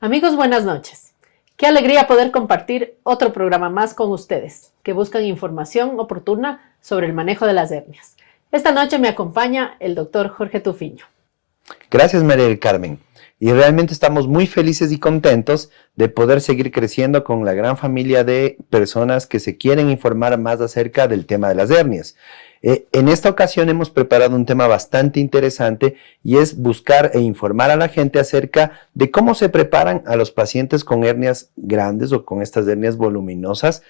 Amigos, buenas noches. Qué alegría poder compartir otro programa más con ustedes que buscan información oportuna sobre el manejo de las hernias. Esta noche me acompaña el doctor Jorge Tufiño. Gracias, María del Carmen. Y realmente estamos muy felices y contentos de poder seguir creciendo con la gran familia de personas que se quieren informar más acerca del tema de las hernias. En esta ocasión hemos preparado un tema bastante interesante y es buscar e informar a la gente acerca de cómo se preparan a los pacientes con hernias grandes o con estas hernias voluminosas,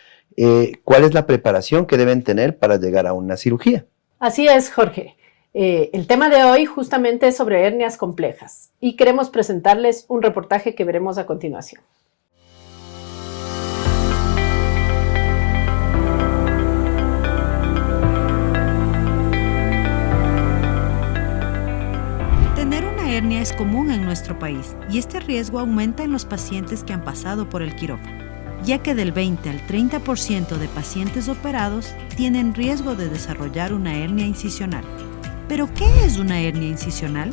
cuál es la preparación que deben tener para llegar a una cirugía. Así es, Jorge. El tema de hoy justamente es sobre hernias complejas y queremos presentarles un reportaje que veremos a continuación. Tener una hernia es común en nuestro país y este riesgo aumenta en los pacientes que han pasado por el quirófano, ya que del 20 al 30% de pacientes operados tienen riesgo de desarrollar una hernia incisional. ¿Pero qué es una hernia incisional?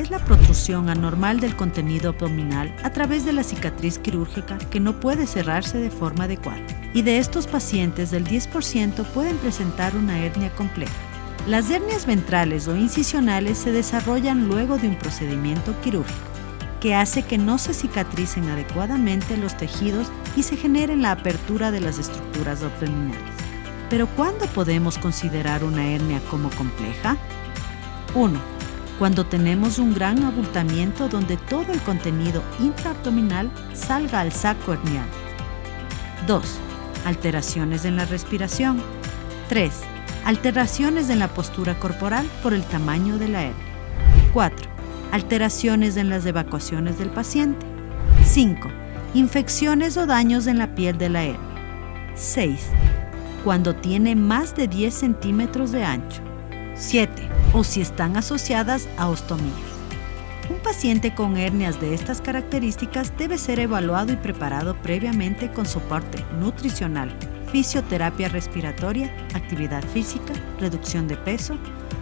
Es la protrusión anormal del contenido abdominal a través de la cicatriz quirúrgica que no puede cerrarse de forma adecuada. Y de estos pacientes, el 10% pueden presentar una hernia compleja. Las hernias ventrales o incisionales se desarrollan luego de un procedimiento quirúrgico que hace que no se cicatricen adecuadamente los tejidos y se genere la apertura de las estructuras abdominales. ¿Pero cuándo podemos considerar una hernia como compleja? 1. Cuando tenemos un gran abultamiento donde todo el contenido intraabdominal salga al saco hernial. 2. Alteraciones en la respiración. 3. Alteraciones en la postura corporal por el tamaño de la hernia. 4. Alteraciones en las evacuaciones del paciente. 5. Infecciones o daños en la piel de la hernia. 6. Cuando tiene más de 10 centímetros de ancho. 7. O si están asociadas a ostomías. Un paciente con hernias de estas características debe ser evaluado y preparado previamente con soporte nutricional, fisioterapia respiratoria, actividad física, reducción de peso,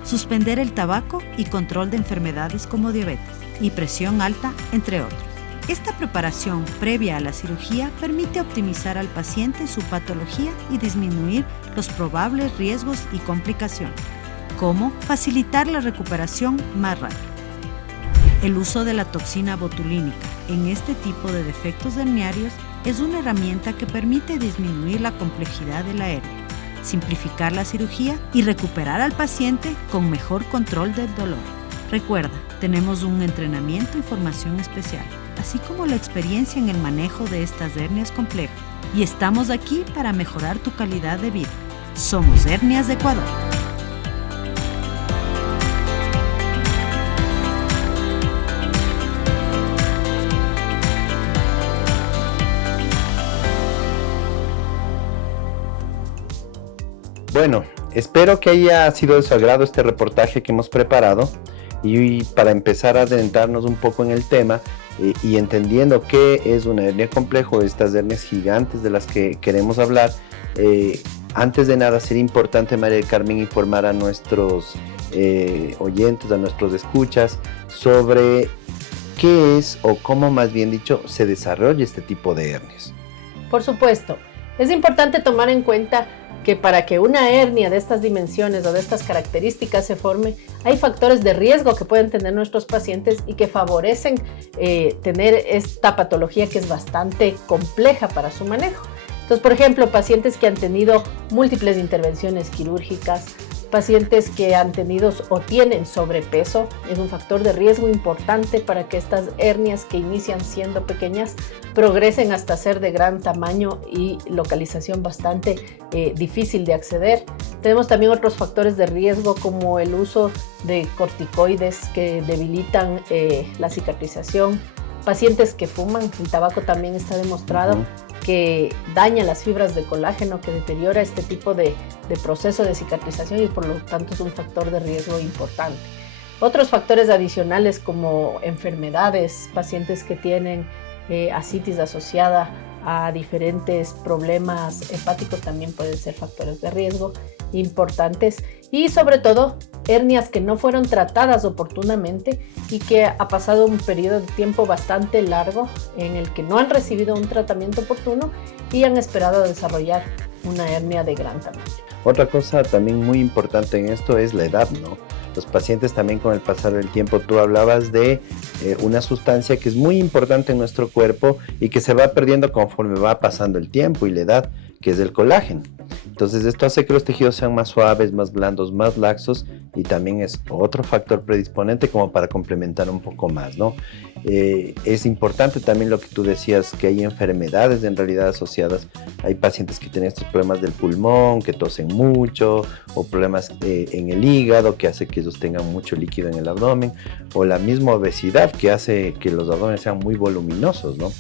suspender el tabaco y control de enfermedades como diabetes y presión alta, entre otros. Esta preparación previa a la cirugía permite optimizar al paciente su patología y disminuir los probables riesgos y complicaciones, como facilitar la recuperación más rápida. El uso de la toxina botulínica en este tipo de defectos herniarios es una herramienta que permite disminuir la complejidad de la hernia, simplificar la cirugía y recuperar al paciente con mejor control del dolor. Recuerda, tenemos un entrenamiento y formación especial, así como la experiencia en el manejo de estas hernias complejas, y estamos aquí para mejorar tu calidad de vida. Somos Hernias de Ecuador. Bueno, espero que haya sido de su agrado este reportaje que hemos preparado y para empezar a adentrarnos un poco en el tema y entendiendo qué es una hernia compleja, estas hernias gigantes de las que queremos hablar, antes de nada sería importante, María del Carmen, informar a nuestros oyentes, a nuestros escuchas sobre qué es o cómo, más bien dicho, se desarrolla este tipo de hernias. Por supuesto, es importante tomar en cuenta que para que una hernia de estas dimensiones o de estas características se forme, hay factores de riesgo que pueden tener nuestros pacientes y que favorecen tener esta patología que es bastante compleja para su manejo. Entonces, por ejemplo, pacientes que han tenido múltiples intervenciones quirúrgicas, Pacientes que han tenido o tienen sobrepeso es un factor de riesgo importante para que estas hernias que inician siendo pequeñas progresen hasta ser de gran tamaño y localización bastante difícil de acceder. Tenemos también otros factores de riesgo como el uso de corticoides que debilitan la cicatrización. Pacientes que fuman, el tabaco también está demostrado que daña las fibras de colágeno, que deteriora este tipo de proceso de cicatrización y por lo tanto es un factor de riesgo importante. Otros factores adicionales como enfermedades, pacientes que tienen ascitis asociada a diferentes problemas hepáticos también pueden ser factores de riesgo importantes, y sobre todo hernias que no fueron tratadas oportunamente y que ha pasado un periodo de tiempo bastante largo en el que no han recibido un tratamiento oportuno y han esperado desarrollar una hernia de gran tamaño. Otra cosa también muy importante en esto es la edad, ¿no? Los pacientes también con el pasar del tiempo, tú hablabas de una sustancia que es muy importante en nuestro cuerpo y que se va perdiendo conforme va pasando el tiempo y la edad, que es el colágeno. Entonces esto hace que los tejidos sean más suaves, más blandos, más laxos, y también es otro factor predisponente como para complementar un poco más, ¿no? Es importante también lo que tú decías, que hay enfermedades en realidad asociadas. Hay pacientes que tienen estos problemas del pulmón, que tosen mucho, o problemas en el hígado, que hace que ellos tengan mucho líquido en el abdomen, o la misma obesidad, que hace que los abdomenes sean muy voluminosos, ¿no?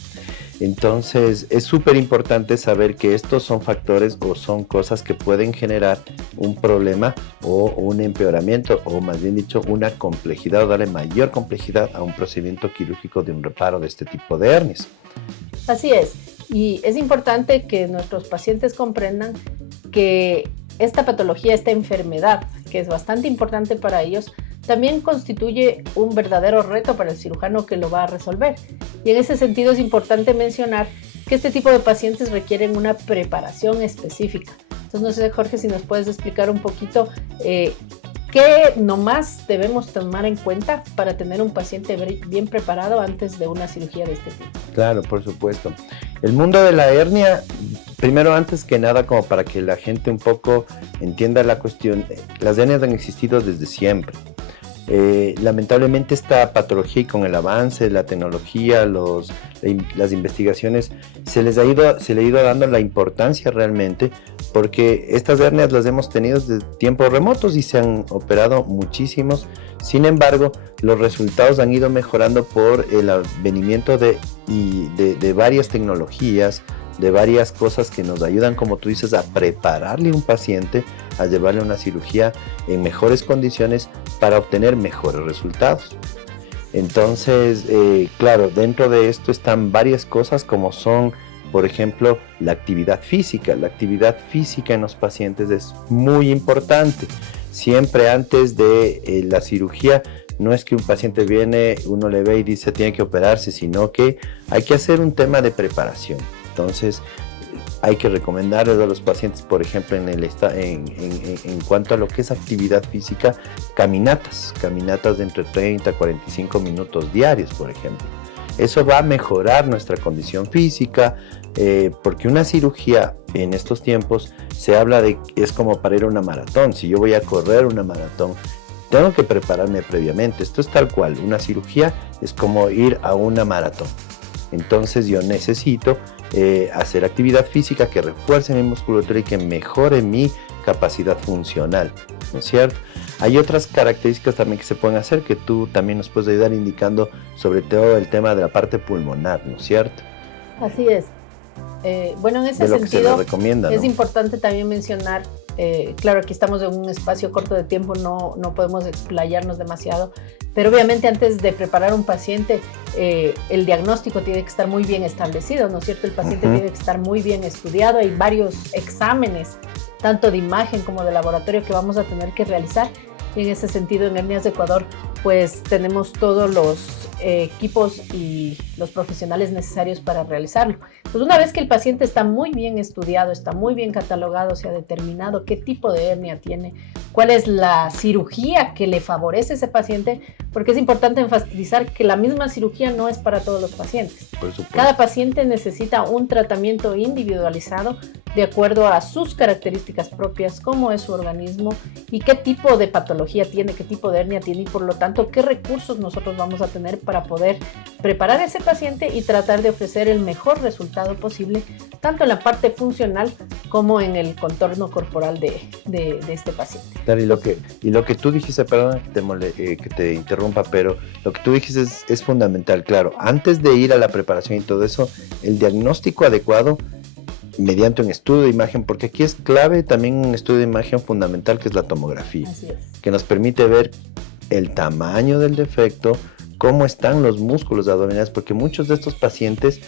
Entonces es súper importante saber que estos son factores o son cosas que pueden generar un problema o un empeoramiento, o más bien dicho una complejidad, o darle mayor complejidad a un procedimiento quirúrgico de un reparo de este tipo de hernias. Así es, y es importante que nuestros pacientes comprendan que esta patología, esta enfermedad, que es bastante importante para ellos, también constituye un verdadero reto para el cirujano que lo va a resolver. Y en ese sentido es importante mencionar que este tipo de pacientes requieren una preparación específica. Entonces, no sé, Jorge, si nos puedes explicar un poquito qué nomás debemos tomar en cuenta para tener un paciente bien preparado antes de una cirugía de este tipo. Claro, por supuesto. El mundo de la hernia, primero, antes que nada, como para que la gente un poco entienda la cuestión, las hernias han existido desde siempre. Lamentablemente esta patología, y con el avance de la tecnología, las investigaciones, se le ha ido dando la importancia realmente, porque estas hernias las hemos tenido desde tiempos remotos y se han operado muchísimos. Sin embargo, los resultados han ido mejorando por el advenimiento de varias tecnologías, de varias cosas que nos ayudan, como tú dices, a prepararle a un paciente, a llevarle a una cirugía en mejores condiciones para obtener mejores resultados. Entonces, claro, dentro de esto están varias cosas como son, por ejemplo, la actividad física. La actividad física en los pacientes es muy importante. Siempre antes de la cirugía, no es que un paciente viene, uno le ve y dice tiene que operarse, sino que hay que hacer un tema de preparación. Entonces, hay que recomendarles a los pacientes, por ejemplo, en cuanto a lo que es actividad física, caminatas de entre 30 a 45 minutos diarios, por ejemplo. Eso va a mejorar nuestra condición física, porque una cirugía en estos tiempos se habla de es como para ir a una maratón. Si yo voy a correr una maratón, tengo que prepararme previamente. Esto es tal cual, una cirugía es como ir a una maratón. Entonces yo necesito hacer actividad física que refuerce mi musculatura y que mejore mi capacidad funcional, ¿no es cierto? Hay otras características también que se pueden hacer, que tú también nos puedes ayudar indicando, sobre todo el tema de la parte pulmonar, ¿no es cierto? Así es. Bueno, en ese sentido es importante también mencionar, claro, aquí estamos en un espacio corto de tiempo, no podemos explayarnos demasiado, pero obviamente antes de preparar un paciente, el diagnóstico tiene que estar muy bien establecido, ¿no es cierto? El paciente tiene que estar muy bien estudiado, hay varios exámenes, tanto de imagen como de laboratorio, que vamos a tener que realizar. Y en ese sentido, en Hernias de Ecuador, pues tenemos todos los equipos y los profesionales necesarios para realizarlo. Entonces, una vez que el paciente está muy bien estudiado, está muy bien catalogado, se ha determinado qué tipo de hernia tiene, cuál es la cirugía que le favorece a ese paciente, porque es importante enfatizar que la misma cirugía no es para todos los pacientes. Por supuesto. Cada paciente necesita un tratamiento individualizado de acuerdo a sus características propias, cómo es su organismo y qué tipo de patología tiene, qué tipo de hernia tiene y por lo tanto qué recursos nosotros vamos a tener para poder preparar a ese paciente y tratar de ofrecer el mejor resultado posible, tanto en la parte funcional como en el contorno corporal de este paciente. Claro, y lo que tú dijiste, perdón que te interrumpa, pero lo que tú dijiste es fundamental. Claro, antes de ir a la preparación y todo eso, el diagnóstico adecuado mediante un estudio de imagen, porque aquí es clave también un estudio de imagen fundamental que es la tomografía, que nos permite ver el tamaño del defecto, cómo están los músculos abdominales, porque muchos de estos pacientes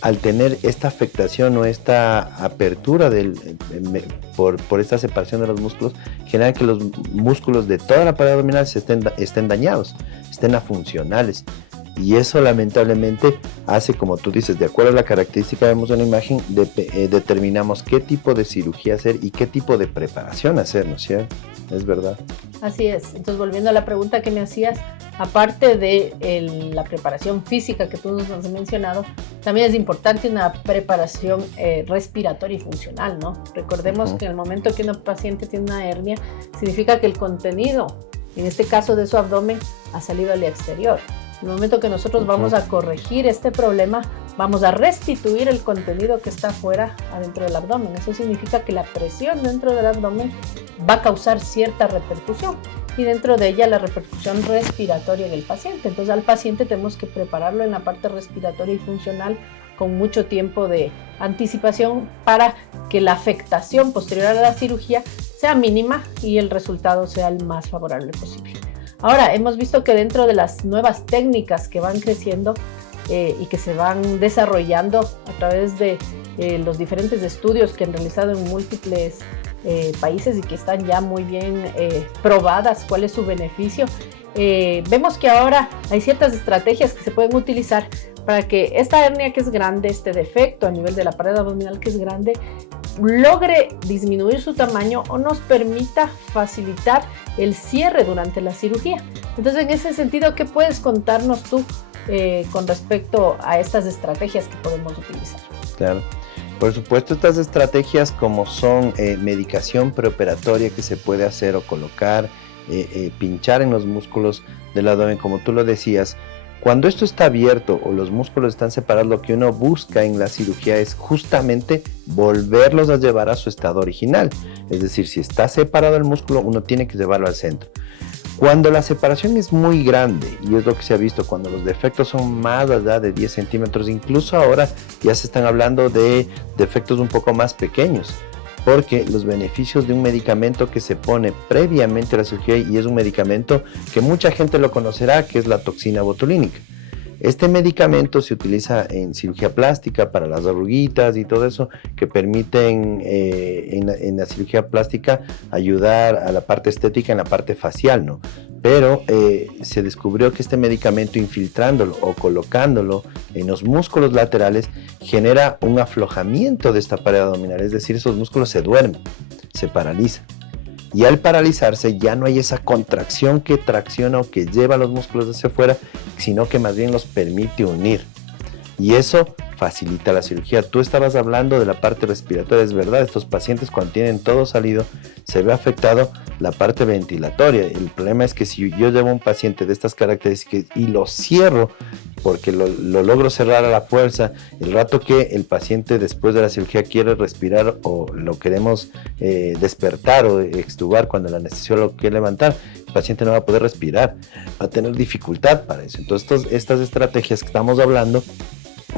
al tener esta afectación o esta apertura por esta separación de los músculos, genera que los músculos de toda la pared abdominal estén dañados, estén afuncionales. Y eso lamentablemente hace, como tú dices, de acuerdo a la característica que vemos en la imagen, determinamos qué tipo de cirugía hacer y qué tipo de preparación hacer, ¿no es cierto? Es verdad. Así es. Entonces, volviendo a la pregunta que me hacías, aparte de la preparación física que tú nos has mencionado, también es importante una preparación respiratoria y funcional, ¿no? Recordemos que en el momento que un paciente tiene una hernia, significa que el contenido, en este caso de su abdomen, ha salido al exterior. En el momento que nosotros vamos a corregir este problema, vamos a restituir el contenido que está afuera, adentro del abdomen. Eso significa que la presión dentro del abdomen va a causar cierta repercusión y dentro de ella la repercusión respiratoria del paciente. Entonces al paciente tenemos que prepararlo en la parte respiratoria y funcional con mucho tiempo de anticipación para que la afectación posterior a la cirugía sea mínima y el resultado sea el más favorable posible. Ahora, hemos visto que dentro de las nuevas técnicas que van creciendo y que se van desarrollando a través de los diferentes estudios que han realizado en múltiples países y que están ya muy bien probadas cuál es su beneficio, vemos que ahora hay ciertas estrategias que se pueden utilizar para que esta hernia que es grande, este defecto a nivel de la pared abdominal que es grande, logre disminuir su tamaño o nos permita facilitar el cierre durante la cirugía. Entonces, en ese sentido, ¿qué puedes contarnos tú con respecto a estas estrategias que podemos utilizar? Claro. Por supuesto, estas estrategias como son medicación preoperatoria que se puede hacer o colocar, pinchar en los músculos del abdomen, como tú lo decías. Cuando esto está abierto o los músculos están separados, lo que uno busca en la cirugía es justamente volverlos a llevar a su estado original. Es decir, si está separado el músculo, uno tiene que llevarlo al centro. Cuando la separación es muy grande, y es lo que se ha visto, cuando los defectos son más allá de 10 centímetros, incluso ahora ya se están hablando de defectos un poco más pequeños, porque los beneficios de un medicamento que se pone previamente a la cirugía, y es un medicamento que mucha gente lo conocerá, que es la toxina botulínica. Este medicamento se utiliza en cirugía plástica para las arruguitas y todo eso, que permiten en la cirugía plástica ayudar a la parte estética en la parte facial, ¿no? Pero se descubrió que este medicamento, infiltrándolo o colocándolo en los músculos laterales, genera un aflojamiento de esta pared abdominal, es decir, esos músculos se duermen, se paralizan. Y al paralizarse ya no hay esa contracción que tracciona o que lleva los músculos hacia afuera, sino que más bien los permite unir. Y eso facilita la cirugía. Tú estabas hablando de la parte respiratoria, es verdad, estos pacientes cuando tienen todo salido, se ve afectado la parte ventilatoria. El problema es que si yo llevo a un paciente de estas características y lo cierro, porque lo logro cerrar a la fuerza, el rato que el paciente después de la cirugía quiere respirar o lo queremos despertar o extubar cuando el anestesiólogo quiere levantar, el paciente no va a poder respirar, va a tener dificultad para eso. Entonces estas estrategias que estamos hablando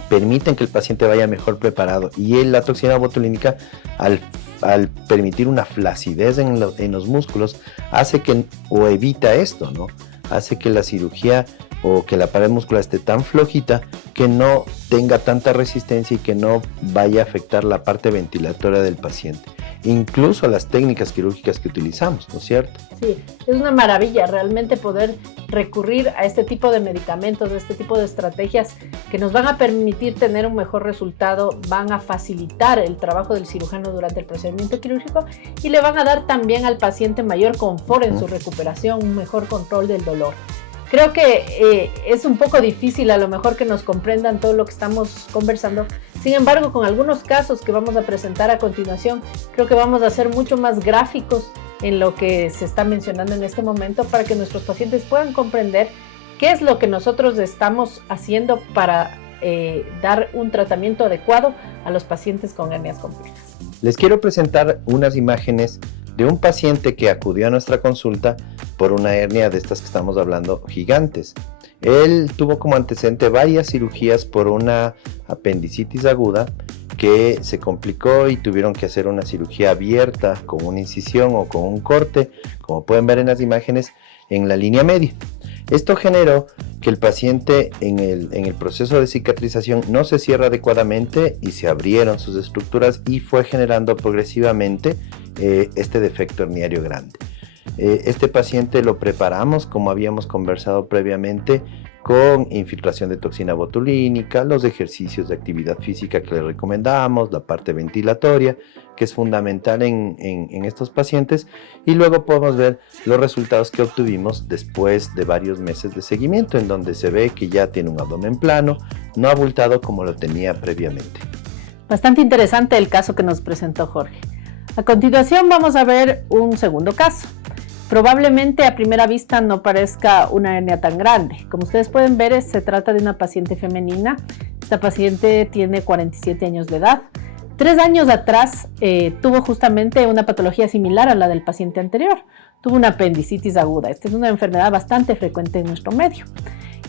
permiten que el paciente vaya mejor preparado, y la toxina botulínica al permitir una flacidez en los músculos hace que, o evita esto, ¿no? Hace que la cirugía o que la pared muscular esté tan flojita que no tenga tanta resistencia y que no vaya a afectar la parte ventilatoria del paciente. incluso las técnicas quirúrgicas que utilizamos, ¿no es cierto? Sí, es una maravilla realmente poder recurrir a este tipo de medicamentos, a este tipo de estrategias que nos van a permitir tener un mejor resultado, van a facilitar el trabajo del cirujano durante el procedimiento quirúrgico y le van a dar también al paciente mayor confort en su recuperación, un mejor control del dolor. Creo que es un poco difícil a lo mejor que nos comprendan todo lo que estamos conversando. Sin embargo, con algunos casos que vamos a presentar a continuación, creo que vamos a ser mucho más gráficos en lo que se está mencionando en este momento para que nuestros pacientes puedan comprender qué es lo que nosotros estamos haciendo para dar un tratamiento adecuado a los pacientes con hernias complejas. Les quiero presentar unas imágenes de un paciente que acudió a nuestra consulta por una hernia de estas que estamos hablando gigantes. Él tuvo como antecedente varias cirugías por una apendicitis aguda que se complicó y tuvieron que hacer una cirugía abierta con una incisión o con un corte, como pueden ver en las imágenes, en la línea media. Esto generó que el paciente en el proceso de cicatrización no se cierra adecuadamente y se abrieron sus estructuras y fue generando progresivamente este defecto herniario grande. Este paciente lo preparamos, como habíamos conversado previamente, con infiltración de toxina botulínica, los ejercicios de actividad física que le recomendamos, la parte ventilatoria, que es fundamental en estos pacientes, y luego podemos ver los resultados que obtuvimos después de varios meses de seguimiento, en donde se ve que ya tiene un abdomen plano, no abultado como lo tenía previamente. Bastante interesante el caso que nos presentó Jorge. A continuación vamos a ver un segundo caso. Probablemente a primera vista no parezca una hernia tan grande. Como ustedes pueden ver, se trata de una paciente femenina. Esta paciente tiene 47 años de edad. 3 años atrás tuvo justamente una patología similar a la del paciente anterior. Tuvo una apendicitis aguda. Esta es una enfermedad bastante frecuente en nuestro medio.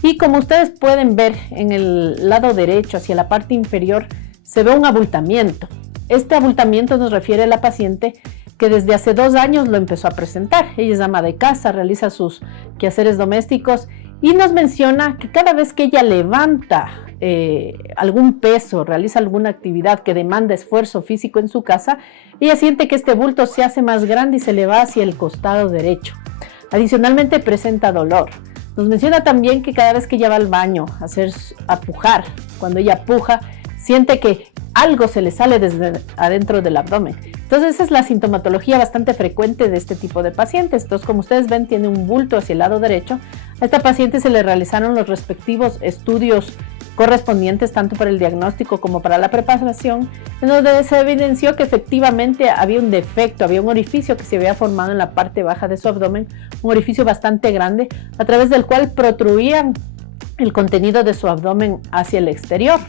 Y como ustedes pueden ver en el lado derecho, hacia la parte inferior, se ve un abultamiento. Este abultamiento nos refiere a la paciente que desde hace 2 años lo empezó a presentar. Ella es ama de casa, realiza sus quehaceres domésticos y nos menciona que cada vez que ella levanta algún peso, realiza alguna actividad que demanda esfuerzo físico en su casa, ella siente que este bulto se hace más grande y se le va hacia el costado derecho. Adicionalmente presenta dolor. Nos menciona también que cada vez que ella va al baño a pujar, cuando ella puja, siente que algo se le sale desde adentro del abdomen. Entonces esa es la sintomatología bastante frecuente de este tipo de pacientes. Entonces, como ustedes ven, tiene un bulto hacia el lado derecho. A esta paciente se le realizaron los respectivos estudios correspondientes tanto para el diagnóstico como para la preparación, en donde se evidenció que efectivamente había un defecto, había un orificio que se había formado en la parte baja de su abdomen, un orificio bastante grande, a través del cual protruían el contenido de su abdomen hacia el exterior.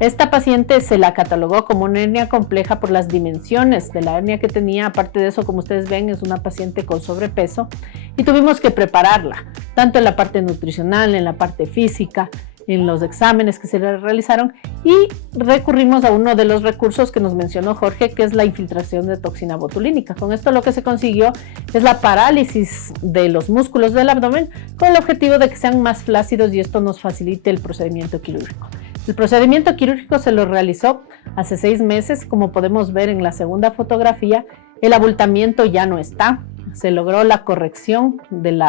Esta paciente se la catalogó como una hernia compleja por las dimensiones de la hernia que tenía. Aparte de eso, como ustedes ven, es una paciente con sobrepeso y tuvimos que prepararla, tanto en la parte nutricional, en la parte física, en los exámenes que se le realizaron, y recurrimos a uno de los recursos que nos mencionó Jorge, que es la infiltración de toxina botulínica. Con esto lo que se consiguió es la parálisis de los músculos del abdomen con el objetivo de que sean más flácidos y esto nos facilite el procedimiento quirúrgico. El procedimiento quirúrgico se lo realizó hace 6 meses, como podemos ver en la segunda fotografía. El abultamiento ya no está, se logró la corrección del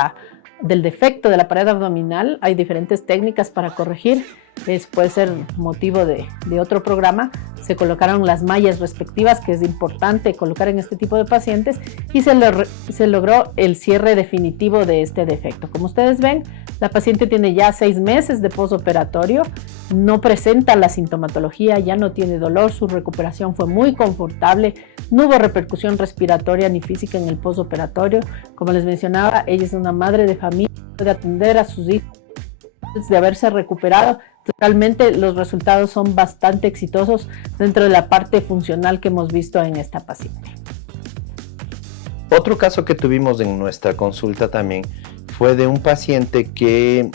defecto de la pared abdominal. Hay diferentes técnicas para corregir, puede ser motivo de otro programa. Se colocaron las mallas respectivas, que es importante colocar en este tipo de pacientes, y se logró el cierre definitivo de este defecto. Como ustedes ven, la paciente tiene ya 6 meses de posoperatorio, no presenta la sintomatología, ya no tiene dolor, su recuperación fue muy confortable, no hubo repercusión respiratoria ni física en el posoperatorio. Como les mencionaba, ella es una madre de familia, puede atender a sus hijos de haberse recuperado. Realmente los resultados son bastante exitosos dentro de la parte funcional que hemos visto en esta paciente. Otro caso que tuvimos en nuestra consulta también fue de un paciente que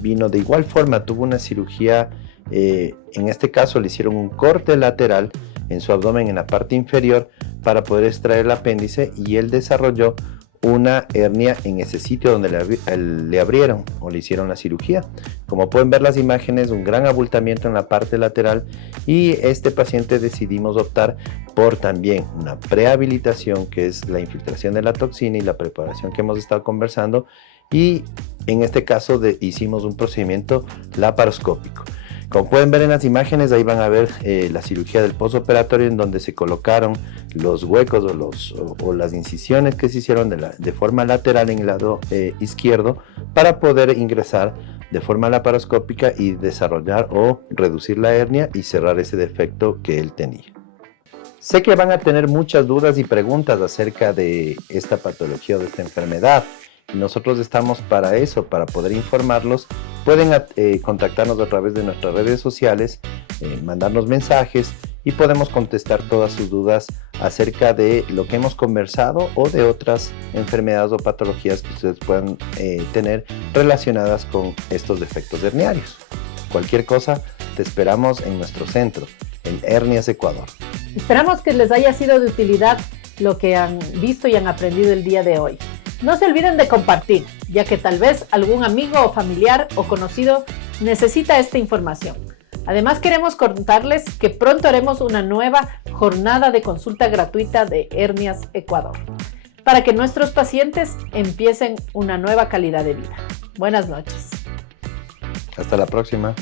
vino de igual forma, tuvo una cirugía, en este caso le hicieron un corte lateral en su abdomen en la parte inferior para poder extraer el apéndice, y él desarrolló una hernia en ese sitio donde le abrieron o le hicieron la cirugía. Como pueden ver las imágenes, un gran abultamiento en la parte lateral, y este paciente decidimos optar por también una prehabilitación, que es la infiltración de la toxina y la preparación que hemos estado conversando, y en este caso hicimos un procedimiento laparoscópico. Como pueden ver en las imágenes, ahí van a ver la cirugía del postoperatorio, en donde se colocaron los huecos o las incisiones que se hicieron de forma lateral en el lado izquierdo, para poder ingresar de forma laparoscópica y desarrollar o reducir la hernia y cerrar ese defecto que él tenía. Sé que van a tener muchas dudas y preguntas acerca de esta patología o de esta enfermedad. Nosotros estamos para eso, para poder informarlos. Pueden contactarnos a través de nuestras redes sociales, mandarnos mensajes, y podemos contestar todas sus dudas acerca de lo que hemos conversado o de otras enfermedades o patologías que ustedes puedan tener relacionadas con estos defectos herniarios. Cualquier cosa, te esperamos en nuestro centro, en Hernias Ecuador. Esperamos que les haya sido de utilidad lo que han visto y han aprendido el día de hoy. No se olviden de compartir, ya que tal vez algún amigo o familiar o conocido necesita esta información. Además, queremos contarles que pronto haremos una nueva jornada de consulta gratuita de Hernias Ecuador, para que nuestros pacientes empiecen una nueva calidad de vida. Buenas noches. Hasta la próxima.